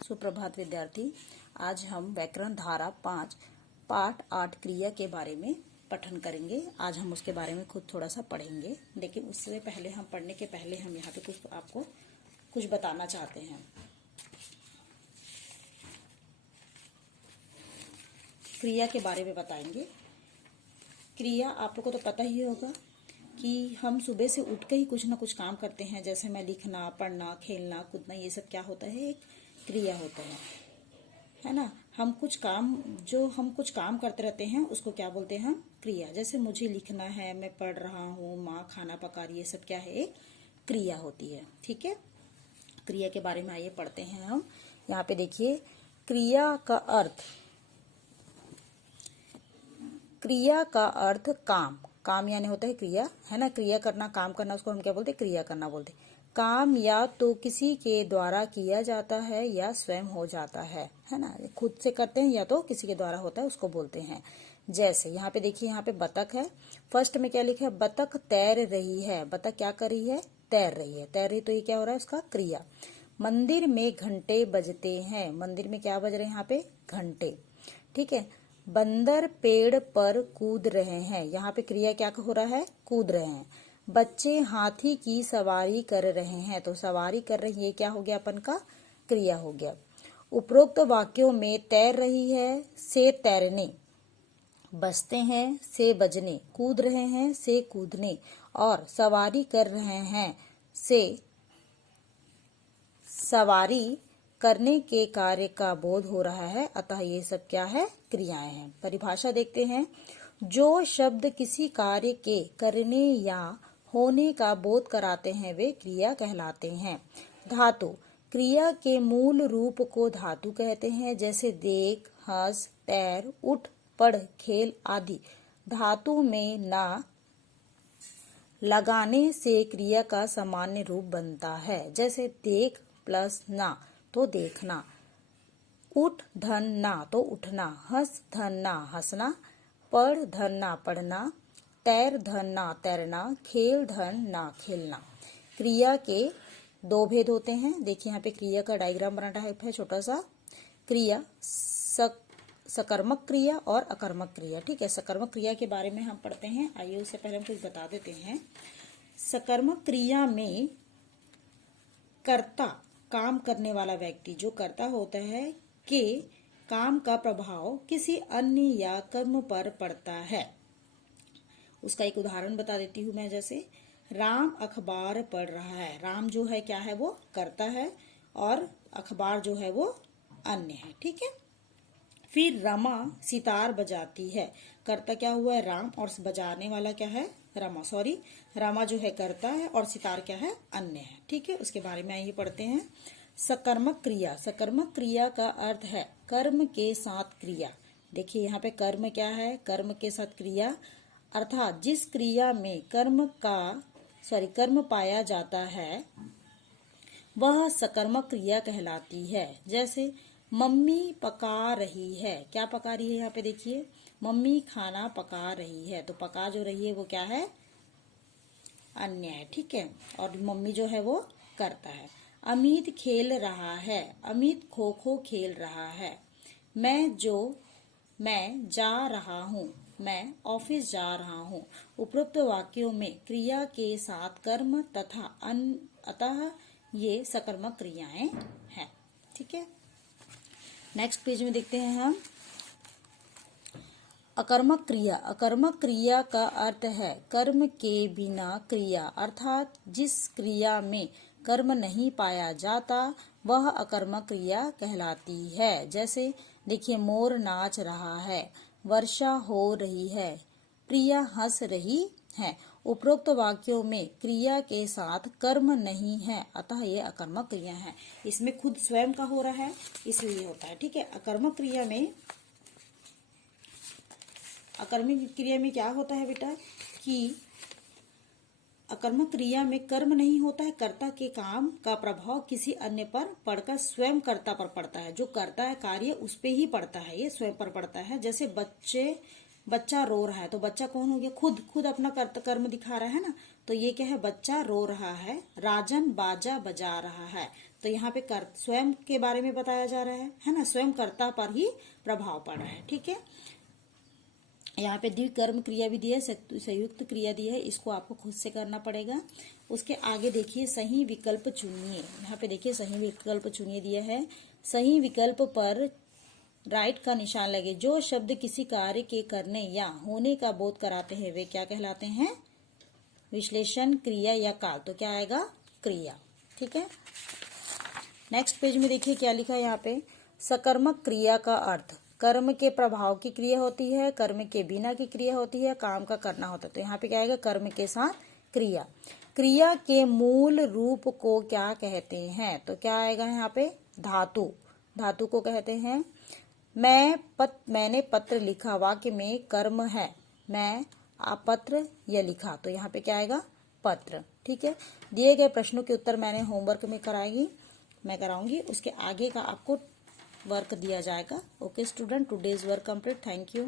सुप्रभात विद्यार्थी। आज हम व्याकरण धारा 5 पाठ 8 क्रिया के बारे में पठन करेंगे। आज हम उसके बारे में खुद थोड़ा सा पढ़ेंगे, लेकिन उससे पहले हम पढ़ने के पहले हम यहाँ पे आपको कुछ बताना चाहते हैं। क्रिया के बारे में बताएंगे। क्रिया आप लोगों को तो पता ही होगा कि हम सुबह से उठ के ही कुछ ना कुछ काम करते हैं, जैसे मैं लिखना, पढ़ना, खेलना, कूदना, ये सब क्या होता है, एक क्रिया होता है ना। हम कुछ काम करते रहते हैं, उसको क्या बोलते हैं हम, क्रिया। जैसे मुझे लिखना है, मैं पढ़ रहा हूँ, माँ खाना पका रही है, ये सब क्या है, एक क्रिया होती है। ठीक है, क्रिया के बारे में आइए पढ़ते हैं हम। यहाँ पे देखिए, क्रिया का अर्थ काम यानी होता है क्रिया, है ना। क्रिया करना, काम करना, उसको हम क्या बोलते हैं, क्रिया करना बोलते हैं। काम या तो किसी के द्वारा किया जाता है या स्वयं हो जाता है ना। खुद से करते हैं या तो किसी के द्वारा होता है, उसको बोलते हैं। जैसे यहाँ पे देखिए, यहाँ पे बतख है। फर्स्ट में क्या लिखा है, बतख तैर रही है। बतख क्या कर रही है, तैर रही है। तैर रही तो ये क्या हो रहा है, उसका क्रिया। मंदिर में घंटे बजते हैं। मंदिर में क्या बज रहे हैं, यहाँ पे घंटे। ठीक है। बंदर पेड़ पर कूद रहे हैं। यहाँ पे क्रिया क्या हो रहा है, कूद रहे हैं। बच्चे हाथी की सवारी कर रहे हैं, तो सवारी कर रही है, क्या हो गया अपन का, क्रिया हो गया। उपरोक्त वाक्यों में तैर रही है से तैरने, बजते हैं से बजने, कूद रहे हैं से कूदने, और सवारी कर रहे हैं से सवारी करने के कार्य का बोध हो रहा है, अतः ये सब क्या है, क्रियाएं हैं। परिभाषा देखते हैं। जो शब्द किसी कार्य के करने या होने का बोध कराते हैं वे क्रिया कहलाते हैं। धातु, क्रिया के मूल रूप को धातु कहते हैं, जैसे देख, हंस, तैर, उठ, पढ़, खेल आदि। धातु में ना लगाने से क्रिया का सामान्य रूप बनता है, जैसे देख प्लस ना तो देखना, उठ धन ना तो उठना, हंस धन ना हंसना, पढ़ धन ना पढ़ना, तैर धन ना तैरना, खेल धन ना खेलना। क्रिया के दो भेद होते हैं। देखिए यहाँ पे क्रिया का डायग्राम बनाना है छोटा सा। क्रिया सकर्मक क्रिया और अकर्मक क्रिया। ठीक है, सकर्मक क्रिया के बारे में हम पढ़ते हैं। आइए उससे पहले हम कुछ बता देते हैं। सकर्मक क्रिया में कर्ता, काम करने वाला व्यक्ति जो कर्ता होता है, के काम का प्रभाव किसी अन्य या कर्म पर पड़ता है। उसका एक उदाहरण बता देती हूँ मैं। जैसे राम अखबार पढ़ रहा है। राम जो है क्या है, वो कर्ता है, और अखबार जो है वो अन्य है। ठीक है। फिर रमा सितार बजाती है। कर्ता क्या हुआ है, राम, और बजाने वाला क्या है, रमा। रमा जो है कर्ता है और सितार क्या है, अन्य है। ठीक है, उसके बारे में आइए पढ़ते हैं। सकर्मक क्रिया। सकर्मक क्रिया का अर्थ है कर्म के साथ क्रिया। देखिए यहाँ पे कर्म क्या है, कर्म के साथ क्रिया, अर्थात जिस क्रिया में कर्म पाया जाता है वह सकर्मक क्रिया कहलाती है। जैसे मम्मी पका रही है। क्या पका रही है, यहाँ पे देखिए, मम्मी खाना पका रही है, तो पका जो रही है वो क्या है, अन्य है। ठीक है, और मम्मी जो है वो करता है। अमित खेल रहा है। अमित खो खो खेल रहा है। मैं जा रहा हूँ। मैं ऑफिस जा रहा हूँ। उपरोक्त वाक्यों में क्रिया के साथ कर्म तथा अतः ये सकर्मक क्रियाएं हैं। ठीक है, नेक्स्ट पेज में देखते हैं हम। अकर्मक क्रिया। अकर्मक क्रिया का अर्थ है कर्म के बिना क्रिया, अर्थात जिस क्रिया में कर्म नहीं पाया जाता वह अकर्मक क्रिया कहलाती है। जैसे देखिए, मोर नाच रहा है, वर्षा हो रही है, प्रिया हंस रही है। उपरोक्त वाक्यों में क्रिया के साथ कर्म नहीं है, अतः ये अकर्मक क्रिया है। इसमें खुद स्वयं का हो रहा है, इसलिए होता है। ठीक है, अकर्मक क्रिया में क्या होता है बेटा, कि अकर्मक क्रिया में कर्म नहीं होता है, कर्ता के काम का प्रभाव किसी अन्य पर पड़कर स्वयं कर्ता पर पड़ता है। जो करता है कार्य उस पे ही पड़ता है, ये स्वयं पर पड़ता है। जैसे बच्चा रो रहा है, तो बच्चा कौन हो गया, खुद अपना कर्म दिखा रहा है ना, तो ये क्या है, बच्चा रो रहा है। राजन बाजा बजा रहा है, तो यहाँ पे स्वयं के बारे में बताया जा रहा है ना, स्वयं कर्ता पर ही प्रभाव पड़ रहा है। ठीक है, यहाँ पे द्विकर्म क्रिया भी दी है, संयुक्त क्रिया दी है, इसको आपको खुद से करना पड़ेगा। उसके आगे देखिए सही विकल्प चुनिए। यहाँ पे देखिए सही विकल्प चुनिए दिया है। सही विकल्प पर राइट का निशान लगे। जो शब्द किसी कार्य के करने या होने का बोध कराते हैं वे क्या कहलाते हैं? विश्लेषण, क्रिया या काल। तो क्या आएगा? क्रिया। ठीक है, नेक्स्ट पेज में देखिए क्या लिखा है यहाँ पे। सकर्मक क्रिया का अर्थ कर्म के प्रभाव की क्रिया होती है, कर्म के बिना की क्रिया होती है, काम का करना होता है। तो यहाँ पे क्या आएगा? कर्म के साथ क्रिया। क्रिया के मूल रूप को क्या कहते हैं? तो क्या आएगा यहाँ पे? धातु। धातु को कहते हैं। मैंने पत्र लिखा, वाक्य में कर्म है। मैं पत्र या लिखा, तो यहाँ पे क्या आएगा? पत्र। ठीक है, दिए गए प्रश्नों के उत्तर मैंने होमवर्क में कराऊंगी। उसके आगे का आपको वर्क दिया जाएगा। Okay student, today's work complete. Thank you.